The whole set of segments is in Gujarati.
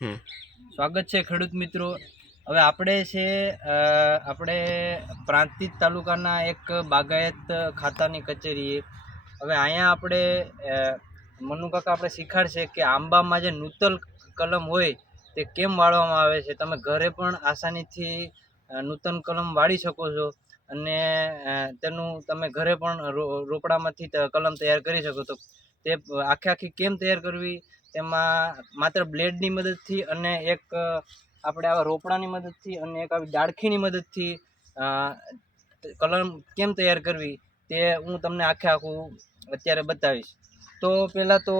સ્વાગત છે ખેડૂત મિત્રો. હવે આપણે છે આપણે પ્રાંતિજ તાલુકાના એક બાગાયત ખાતાની કચેરીએ હવે અહીંયા આપણે મનુકાકા મનુ કાકા આપણે શીખાડશે કે આંબામાં જે નૂતલ કલમ હોય તે કેમ વાળવામાં આવે છે? તમે ઘરે પણ આસાનીથી નૂતન કલમ વાળી શકો છો. અને તેનું તમે ઘરે પણ રોપડામાંથી કલમ તૈયાર કરી શકો. તો તે આખે આખી કેમ તૈયાર કરવી? તેમાં માત્ર બ્લેડની મદદથી અને એક આપણે આવા રોપડાની મદદથી અને એક આવી ડાળખીની મદદથી કલમ કેમ તૈયાર કરવી તે હું તમને આખે આખું અત્યારે બતાવીશ. તો પહેલાં તો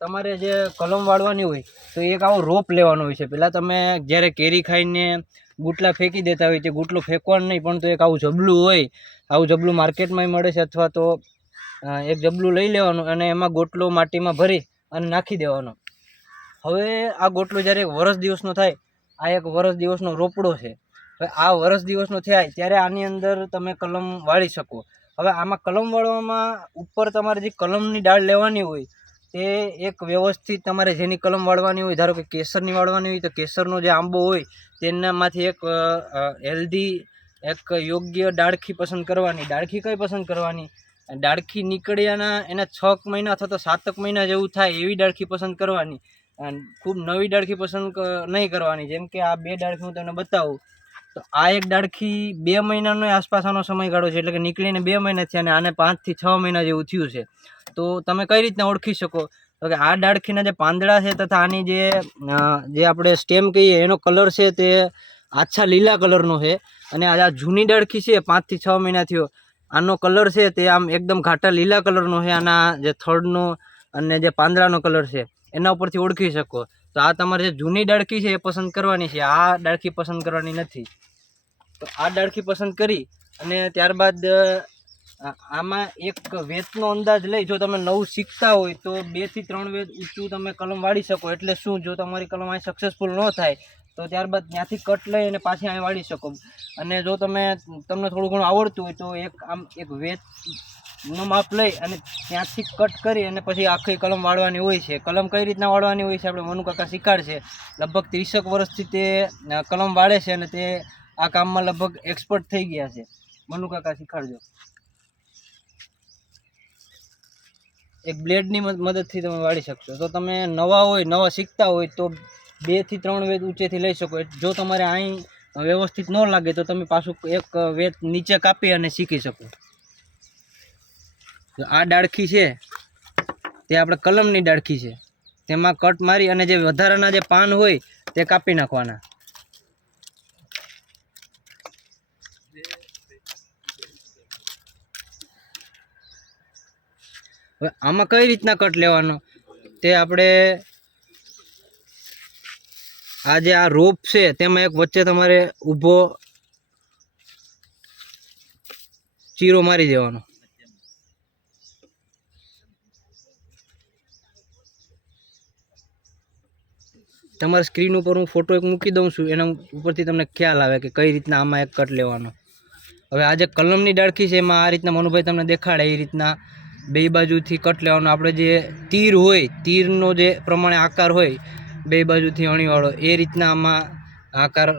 તમારે જે કલમ વાળવાની હોય તો એક આવો રોપ લેવાનો હોય છે. પહેલાં તમે જ્યારે કેરી ખાઈને ગુટલા ફેંકી દેતા હોય તે ગુટલો ફેંકવાનું નહીં, પણ તો એક આવું જબલું હોય, આવું જબલું માર્કેટમાંય મળે છે અથવા તો એક જબલું લઈ લેવાનું અને એમાં ગોટલો માટીમાં ભરી અને નાખી દેવાનો. હવે આ ગોટલો જ્યારે એક વરસ દિવસનો થાય, આ એક વરસ દિવસનો રોપડો છે. હવે આ વરસ દિવસનો થાય ત્યારે આની અંદર તમે કલમ વાળી શકો. હવે આમાં કલમ વાળવામાં ઉપર તમારે જે કલમની ડાળ લેવાની હોય, તે એક વ્યવસ્થિત તમારે જેની કલમ વાળવાની હોય, ધારો કે કેસરની વાળવાની હોય, તો કેસરનો જે આંબો હોય, તેનામાંથી એક હેલ્ધી એક યોગ્ય ડાળખી પસંદ કરવાની. ડાળખી કઈ પસંદ કરવાની? ડાળખી નીકળ્યાના એના છ મહિના અથવા તો સાતક મહિના જેવું થાય એવી ડાળખી પસંદ કરવાની. અને ખૂબ નવી ડાળખી પસંદ નહીં કરવાની. જેમ કે આ બે ડાળખી હું તમને બતાવું, તો આ એક ડાળખી બે મહિનાનો આસપાસ આનો સમયગાળો છે. એટલે કે નીકળીને બે મહિના થયા અને આને પાંચથી છ મહિના જેવું થયું છે. તો તમે કઈ રીતના ઓળખી શકો? તો કે આ ડાળખીના જે પાંદડા છે તથા આની જે જે આપણે સ્ટેમ કહીએ, એનો કલર છે તે આછા લીલા કલરનો છે. અને આ જૂની ડાળખી છે પાંચથી છ મહિના થયો. આનો કલર છે તે આમ એકદમ ઘાટા લીલા કલરનો છે, આના જે થડનો અને જે પાંદડાનો કલર છે, એના ઉપરથી ઓળખી શકો. તો આ તમારે જે જૂની ડાળખી છે એ પસંદ કરવાની છે, આ ડાળખી પસંદ કરવાની નથી. તો આ ડાળખી પસંદ કરી અને ત્યારબાદ આમાં એક વેતનો અંદાજ લઈ જો તમે નવું શીખતા હોય તો બેથી ત્રણ વેત ઊંચું તમે કલમ વાળી શકો. એટલે શું, જો તમારી કલમ અહીં સક્સેસફુલ ન થાય તો ત્યારબાદ ત્યાંથી કટ લઈ અને પાછી અહીં વાળી શકો. અને જો તમે, તમને થોડું ઘણું આવડતું હોય તો એક આમ એક વેતનું માપ લઈ અને ત્યાંથી કટ કરી અને પછી આખી કલમ વાળવાની હોય છે. કલમ કઈ રીતના વાળવાની હોય છે આપણે મનુકાકા શીખાડશે. લગભગ ત્રીસેક વર્ષથી તે કલમ વાળે છે અને તે આ કામમાં લગભગ એક્સપર્ટ થઈ ગયા છે. મનુકાકા શીખાડજો. એક બ્લેડની મદ- મદદથી તમે વાળી શકશો. તો તમે નવા હોય, નવા શીખતા હોય તો બેથી ત્રણ વેદ ઊંચેથી લઈ શકો. જો તમારે અહીં વ્યવસ્થિત ન લાગે તો તમે પાછું એક વેદ નીચે કાપી અને શીખી શકો. આ ડાળખી છે, તે આપણે કલમની ડાળખી છે. તેમાં કટ મારી અને જે વધારાના જે પાન હોય, તે કાપી નાખવાના. હવે આમાં કઈ રીતના કટ લેવાનો? તે આપણે આ જે આ રોપ છે, તેમાં એક વચ્ચે તમારે ઊભો ચીરો મારી દેવાનો. તમારા સ્ક્રીન ઉપર હું ફોટો એક મૂકી દઉં છું, એના ઉપરથી તમને ખ્યાલ આવે કે કઈ રીતના આમાં એક કટ લેવાનો. હવે આ જે કલમની ડાળખી છે, એમાં આ રીતના મનુભાઈ તમને દેખાડે, એ રીતના બે બાજુથી કટ લેવાનો. આપણે જે તીર હોય, તીરનો જે પ્રમાણે આકાર હોય બે બાજુથી અણીવાળો. એ રીતના આમાં આકાર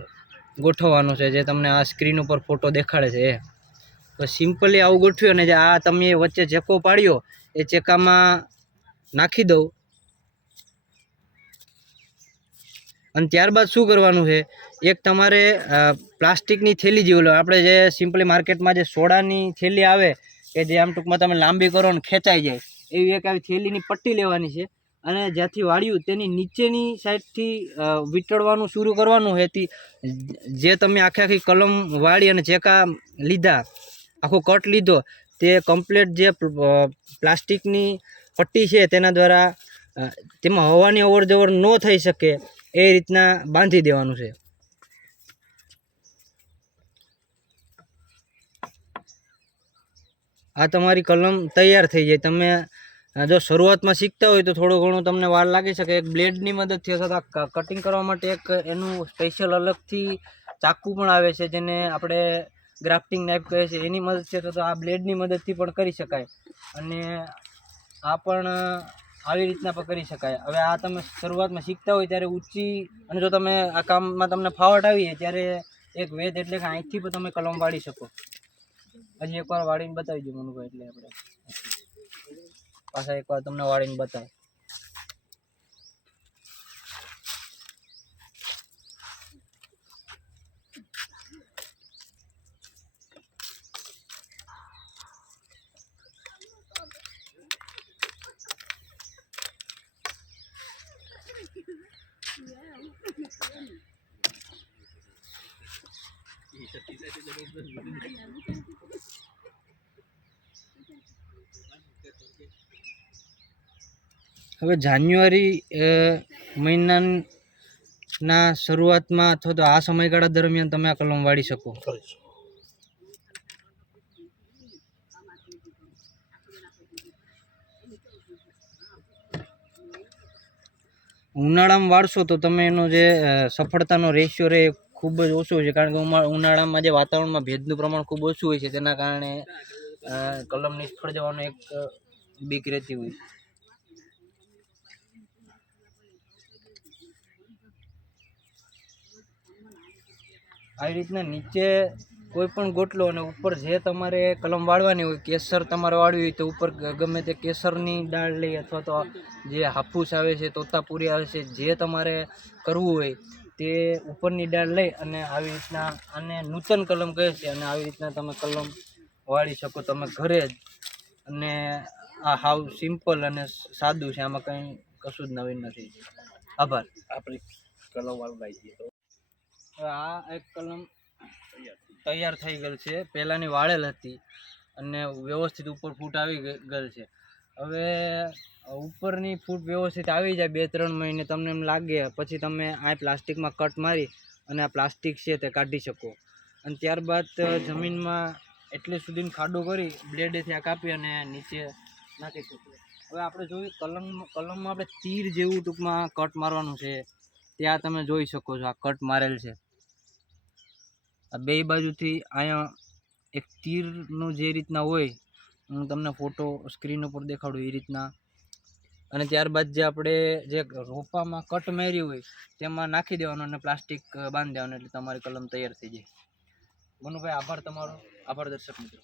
ગોઠવવાનો છે, જે તમને આ સ્ક્રીન ઉપર ફોટો દેખાડે છે, એ. તો સિમ્પલી આવું ગોઠવ્યું અને જે આ તમે વચ્ચે ચેકો પાડ્યો, એ ચેકામાં નાખી દઉં. અને ત્યારબાદ શું કરવાનું છે? એક તમારે પ્લાસ્ટિકની થેલી જેવું લો. આપણે જે સિમ્પલી માર્કેટમાં જે સોડાની થેલી આવે, કે જે આમ ટૂંકમાં તમે લાંબી કરો ને ખેંચાઈ જાય, એવી એક આવી થેલીની પટ્ટી લેવાની છે. અને જ્યાંથી વાળ્યું તેની નીચેની સાઈડથી વીંટળવાનું શરૂ કરવાનું હતી. જે તમે આખી આખી કલમ વાળી અને ચેકા લીધા, આખો કટ લીધો, તે કમ્પ્લેટ જે પ્લાસ્ટિકની પટ્ટી છે તેના દ્વારા તેમાં હવાની અવર જવર ન થઈ શકે એ રીતના બાંધી દેવાનું છે. આ તમારી કલમ તૈયાર થઈ જાય. તમે જો શરૂઆતમાં શીખતા હોય તો થોડું ઘણું તમને વાર લાગી શકે. એક બ્લેડની મદદથી અથવા કટિંગ કરવા માટે એક એનું સ્પેશિયલ અલગથી ચાકુ પણ આવે છે, જેને આપણે ગ્રાફ્ટિંગ નાઇફ કહે છે. એની મદદથી અથવા તો આ બ્લેડની મદદથી પણ કરી શકાય. અને આ પણ આવી રીતના પણ કરી શકાય. હવે આ તમે શરૂઆતમાં શીખતા હોય ત્યારે ઊંચી અને જો તમે આ કામમાં તમને ફાવટ આવી જાય ત્યારે એક વેદ એટલે કે અહીંથી પણ તમે કલમ વાળી શકો. હજી એકવાર વાળીને બતાવી દો મનુભાઈ એટલે આપણે. પાછા એકવાર તમને વાળીને બતાવ. હવે જાન્યુઆરી મહિનાના શરૂઆતમાં અથવા તો આ સમયગાળા દરમિયાન તમે આ કલમ વાળી શકો. ઉનાળામાં વાળશો તો તમે એનો જે સફળતાનો રેશિયો રહે ખૂબ જ ઓછો હોય છે. કારણ કે ઉનાળામાં જે વાતાવરણમાં ભેજનું પ્રમાણ ખૂબ ઓછું હોય છે, તેના કારણે કલમ નિષ્ફળ જવાનો એક બીક રહેતી હોય આવી રીતના નીચે કોઈ પણ ગોટલો અને ઉપર જે તમારે કલમ વાળવાની હોય, કેસર તમારે વાળવી હોય તો ઉપર ગમે તે કેસરની દાળ લઈ અથવા તો જે હાફૂસ આવે છે, તોતાપુરી આવે છે, જે તમારે કરવું હોય તે ઉપરની દાળ લઈ અને આવી રીતના આને નૂતન કલમ કહે છે અને આવી રીતના તમે કલમ વાળી શકો તમે ઘરે જ. અને આ હાવ સિમ્પલ અને સાદું છે, આમાં કંઈ કશું જ નવીન નથી. આભાર. આપણી કલમ વાળવાઈ જઈએ આ એક કલમ તૈયાર થઈ ગયેલ છે. પહેલાંની વાળેલ હતી અને વ્યવસ્થિત ઉપર ફૂટ આવી ગયેલ છે. હવે ઉપરની ફૂટ વ્યવસ્થિત આવી જાય બે, ત્રણ મહિને તમને એમ લાગે, પછી તમે આ પ્લાસ્ટિકમાં કટ મારી અને આ પ્લાસ્ટિક છે તે કાઢી શકો. અને ત્યારબાદ જમીનમાં એટલે સુધી ખાડો કરી બ્લેડેથી આ કાપી અને નીચે નાખી શકીએ હવે આપણે જોયું કલમ, કલમમાં આપણે તીર જેવું ટૂંકમાં કટ મારવાનું છે. ત્યાં તમે જોઈ શકો છો આ કટ મારેલ છે. આ બે બાજુથી અહીંયા એક તીરનું જે રીતના હોય, હું તમને ફોટો સ્ક્રીન ઉપર દેખાડું એ રીતના. અને ત્યારબાદ જે આપણે જે રોપામાં કટ મારી હોય, તેમાં નાખી દેવાનું અને પ્લાસ્ટિક બાંધી દેવાનું એટલે તમારી કલમ તૈયાર થઈ જાય. મનુભાઈ, આભાર તમારો. આભાર દર્શક મિત્રો.